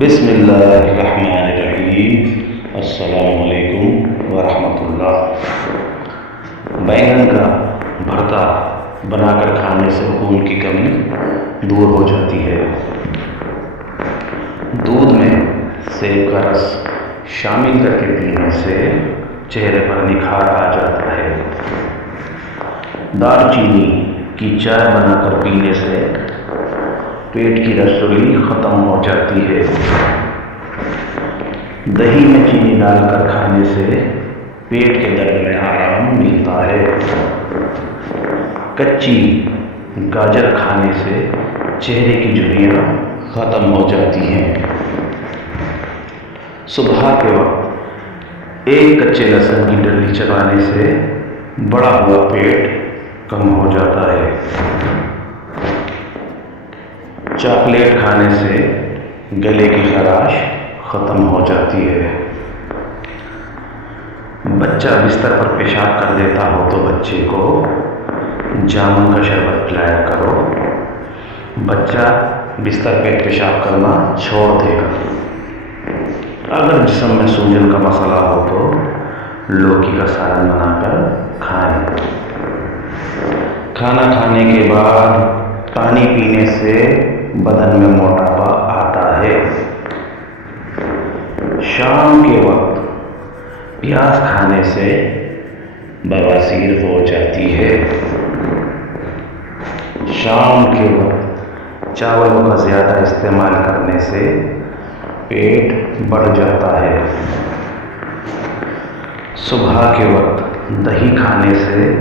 بسم اللہ الرحمن الرحیم۔ السلام علیکم ورحمۃ اللہ۔ بیگن کا بھرتا بنا کر کھانے سے خون کی کمی دور ہو جاتی ہے۔ دودھ میں سیب کا رس شامل کر کے پینے سے چہرے پر نکھار آ جاتا ہے۔ دار چینی کی چائے بنا کر پینے سے پیٹ کی رسولی ختم ہو جاتی ہے۔ دہی میں چینی ڈال کر کھانے سے پیٹ کے درد میں آرام ملتا ہے۔ کچی گاجر کھانے سے چہرے کی جھریاں ختم ہو جاتی ہیں۔ صبح کے وقت ایک کچے لہسن کی ڈلی چبانے سے بڑا ہوا پیٹ کم ہو جاتا ہے۔ چاکلیٹ کھانے سے گلے کی خراش ختم ہو جاتی ہے۔ بچہ بستر پر پیشاب کر دیتا ہو تو بچے کو جامن کا شربت پلایا کرو، بچہ بستر پہ پیشاب کرنا چھوڑ دے گا۔ اگر جسم میں سوجن کا مسئلہ ہو تو لوکی کا سالن بنا کر کھائیں۔ کھانا کھانے کے بعد پانی پینے سے بدن میں موٹاپا آتا ہے۔ شام کے وقت پیاز کھانے سے بواسیر ہو جاتی ہے۔ شام کے وقت چاولوں کا زیادہ استعمال کرنے سے پیٹ بڑھ جاتا ہے۔ صبح کے وقت دہی کھانے سے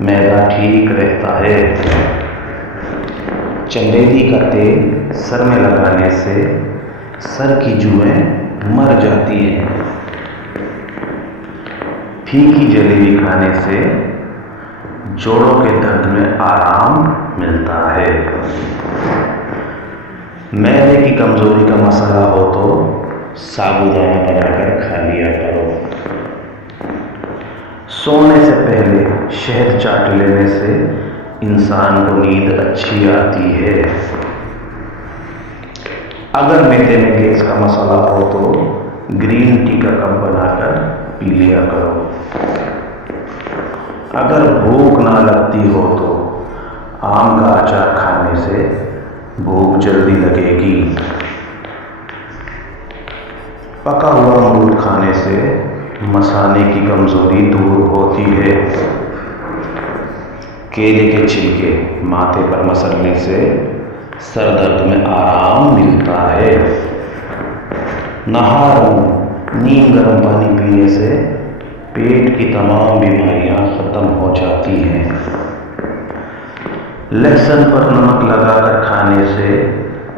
معدہ ٹھیک رہتا ہے۔ چنبیلی کا تیل سر میں لگانے سے سر کی جوئیں مر جاتی ہیں۔ پھیکی جلیبی کھانے سے جوڑوں کے درد میں آرام ملتا ہے۔ معدے کی کمزوری کا مسئلہ ہو تو سابودانہ بنا کر کھا لیا کرو۔ سونے سے پہلے شہد چاٹ لینے سے انسان کو نیند اچھی آتی ہے۔ اگر معدے میں گیس کا مسئلہ ہو تو گرین ٹی کا کپ بنا کر پی لیا کرو۔ اگر بھوک نہ لگتی ہو تو آم کا اچار کھانے سے بھوک جلدی لگے گی۔ پکا ہوا امرود کھانے سے مثانے کی کمزوری دور ہوتی ہے۔ کیلے کے چھلکے ماتھے پر مسلنے سے سر درد میں آرام ملتا ہے۔ نہار میں نیم گرم پانی پینے سے پیٹ کی تمام بیماریاں ختم ہو جاتی ہیں۔ لہسن پر نمک لگا کر کھانے سے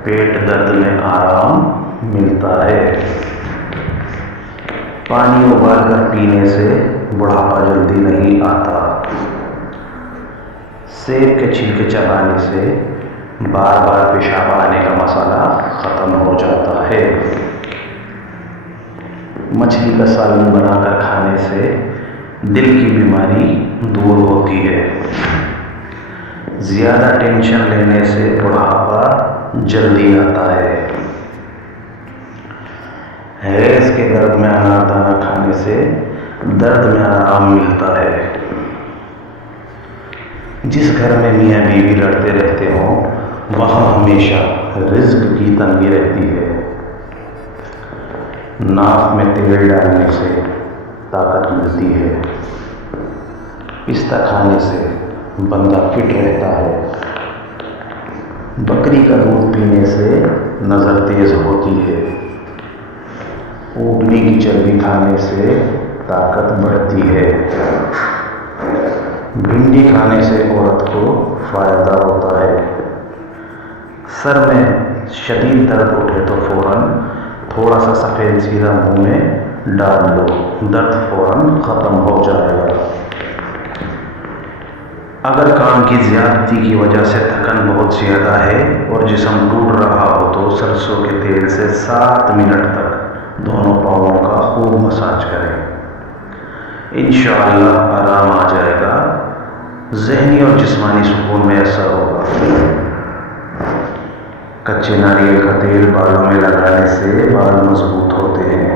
پیٹ درد میں آرام ملتا ہے۔ پانی ابال کر پینے سے بڑھاپا جلدی نہیں آتا۔ سیب کے چھلکے چبانے سے بار بار پیشاب آنے کا مسئلہ ختم ہو جاتا ہے۔ مچھلی کا سالن بنا کر کھانے سے دل کی بیماری دور ہوتی ہے۔ زیادہ ٹینشن لینے سے بڑھاپا جلدی آتا ہے۔ حیض کے درد میں اناردانہ کھانے سے درد میں آرام ملتا ہے۔ جس گھر میں میاں بیوی لڑتے رہتے ہوں وہاں ہمیشہ رزق کی تنگی رہتی ہے۔ ناک میں تیل ڈالنے سے طاقت ملتی ہے۔ پستہ کھانے سے بندہ فٹ رہتا ہے۔ بکری کا دودھ پینے سے نظر تیز ہوتی ہے۔ اونٹنی کی چربی کھانے سے طاقت بڑھتی ہے۔ بھنڈی کھانے سے عورت کو فائدہ ہوتا ہے۔ سر میں شدید درد اٹھے تو فوراً تھوڑا سا سفید زیرہ منہ میں ڈال لو، درد فوراً ختم ہو جائے گا۔ اگر کام کی زیادتی کی وجہ سے تھکن بہت زیادہ ہے اور جسم ٹوٹ رہا ہو تو سرسوں کے تیل سے 7 منٹ تک دونوں پاؤں کا خوب مساج کریں، انشاءاللہ آرام آ جائے گا۔ ذہنی اور جسمانی سکون میسر ہوگا۔ کچے ناریل کا تیل بالوں میں لگانے سے بال مضبوط ہوتے ہیں۔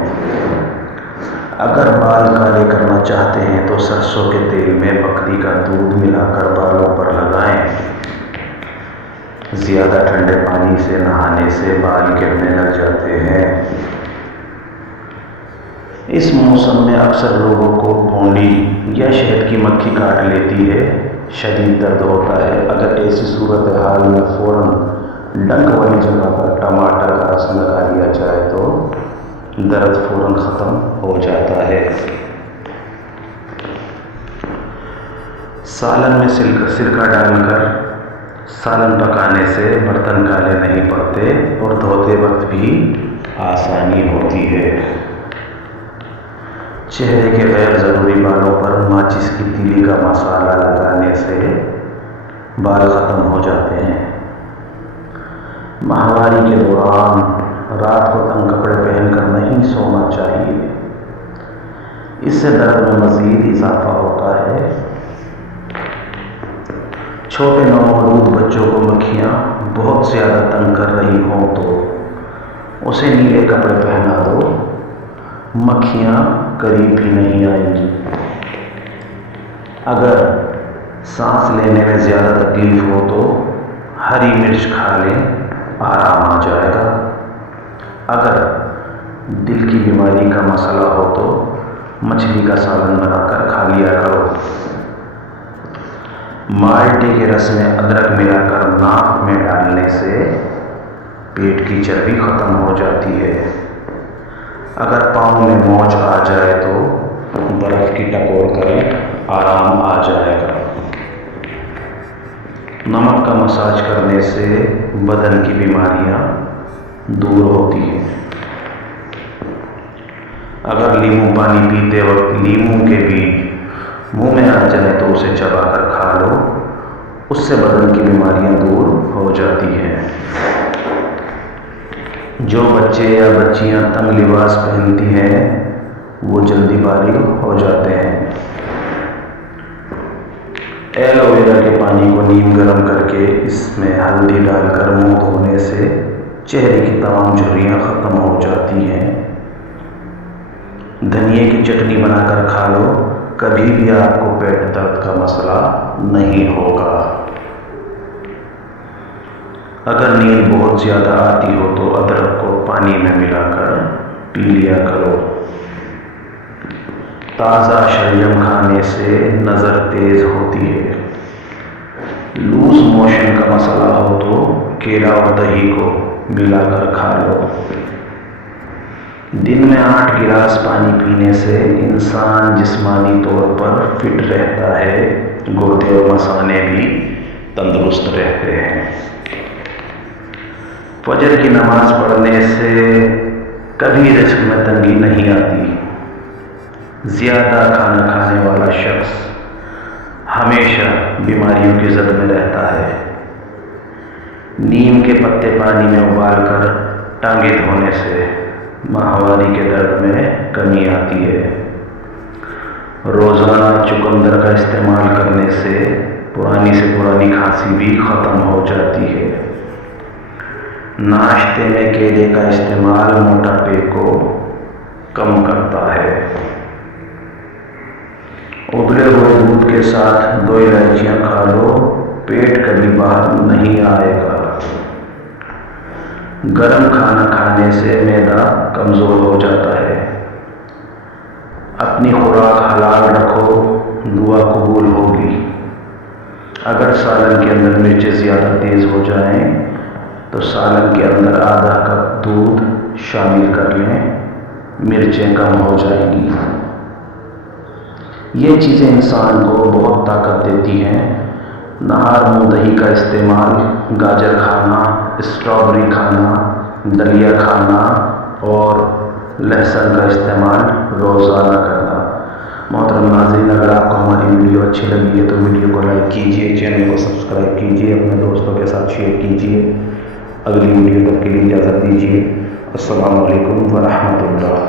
اگر بال کالے کرنا چاہتے ہیں تو سرسوں کے تیل میں بکری کا دودھ ملا کر بالوں پر لگائیں۔ زیادہ ٹھنڈے پانی سے نہانے سے بال گرنے لگ جاتے ہیں۔ اس موسم میں اکثر لوگوں کو بھونڈی یا شہد کی مکھی کاٹ لیتی ہے، شدید درد ہوتا ہے۔ اگر ایسی صورتحال میں فوراً ڈنک والی جگہ پر ٹماٹر کا رس لگا لیا جائے تو درد فوراً ختم ہو جاتا ہے۔ سالن میں سرکہ ڈال کر سالن پکانے سے برتن کالے نہیں پڑتے اور دھوتے وقت بھی آسانی ہوتی ہے۔ چہرے کے غیر ضروری بالوں پر ماچس کی تیلی کا مسالہ لگانے سے بال ختم ہو جاتے ہیں۔ ماہواری کے دوران رات کو تنگ کپڑے پہن کر نہیں سونا چاہیے، اس سے درد میں مزید اضافہ ہوتا ہے۔ چھوٹے نومولود بچوں کو مکھیاں بہت زیادہ تنگ کر رہی ہوں تو اسے نیلے کپڑے پہنا دو، مکھیاں قریب بھی نہیں آئیں گی۔ اگر سانس لینے میں زیادہ تکلیف ہو تو ہری مرچ کھا لیں، آرام آ جائے گا۔ اگر دل کی بیماری کا مسئلہ ہو تو مچھلی کا سالن بنا کر کھا لیا کرو۔ مالٹے کے رس میں ادرک ملا کر ناک میں ڈالنے سے پیٹ کی چربی ختم ہو جاتی ہے۔ اگر پاؤں میں موچ آ جائے تو برف کی ٹکور کریں، آرام آ جائے گا۔ نمک کا مساج کرنے سے بدن کی بیماریاں دور ہوتی ہیں۔ اگر لیمو پانی پیتے وقت لیمو کے بیج منہ میں آ جائے تو اسے چبا کر کھا لو، اس سے بدن کی بیماریاں دور ہو جاتی ہیں۔ جو بچے یا بچیاں تنگ لباس پہنتی ہیں وہ جلدی بالغ ہو جاتے ہیں۔ ایلو ویرا کے پانی کو نیم گرم کر کے اس میں ہلدی ڈال کر منہ دھونے سے چہرے کی تمام جھریاں ختم ہو جاتی ہیں۔ دھنیے کی چٹنی بنا کر کھا لو، کبھی بھی آپ کو پیٹ درد کا مسئلہ نہیں ہوگا۔ اگر نیند بہت زیادہ آتی ہو تو ادرک کو پانی میں ملا کر پی لیا کرو۔ تازہ شلجم کھانے سے نظر تیز ہوتی ہے۔ لوز موشن کا مسئلہ ہو تو کیلا اور دہی کو ملا کر کھا لو۔ دن میں 8 گلاس پانی پینے سے انسان جسمانی طور پر فٹ رہتا ہے، گردے اور مثانے بھی تندرست رہتے ہیں۔ فجر کی نماز پڑھنے سے کبھی رزق میں تنگی نہیں آتی۔ زیادہ کھانا کھانے والا شخص ہمیشہ بیماریوں کی زد میں رہتا ہے۔ نیم کے پتے پانی میں ابال کر ٹانگیں دھونے سے ماہواری کے درد میں کمی آتی ہے۔ روزانہ چقندر کا استعمال کرنے سے پرانی سے پرانی کھانسی بھی ختم ہو جاتی ہے۔ ناشتے میں کیلے کا استعمال موٹاپے کو کم کرتا ہے۔ ابلے ہوئے دودھ کے ساتھ 2 الائچیاں کھا لو، پیٹ کبھی باہر نہیں آئے گا۔ گرم کھانا کھانے سے معدہ کمزور ہو جاتا ہے۔ اپنی خوراک حلال رکھو، دعا قبول ہوگی۔ اگر سالن کے اندر مرچیں زیادہ تیز ہو جائیں تو سالن کے اندر آدھا کپ دودھ شامل کر لیں، مرچیں کم ہو جائیں گی۔ یہ چیزیں انسان کو بہت طاقت دیتی ہیں۔ نہار منہ دہی کا استعمال، گاجر کھانا، اسٹرابری کھانا، دلیا کھانا اور لہسن کا استعمال روزانہ کرنا۔ محترم ناظرین، اگر آپ کو ہماری ویڈیو اچھی لگی ہے تو ویڈیو کو لائک کیجیے، چینل کو سبسکرائب کیجیے، اپنے دوستوں کے ساتھ شیئر کیجیے۔ اگلی ویڈیو تک کے لیے اجازت دیجیے۔ السلام علیکم ورحمۃ اللہ۔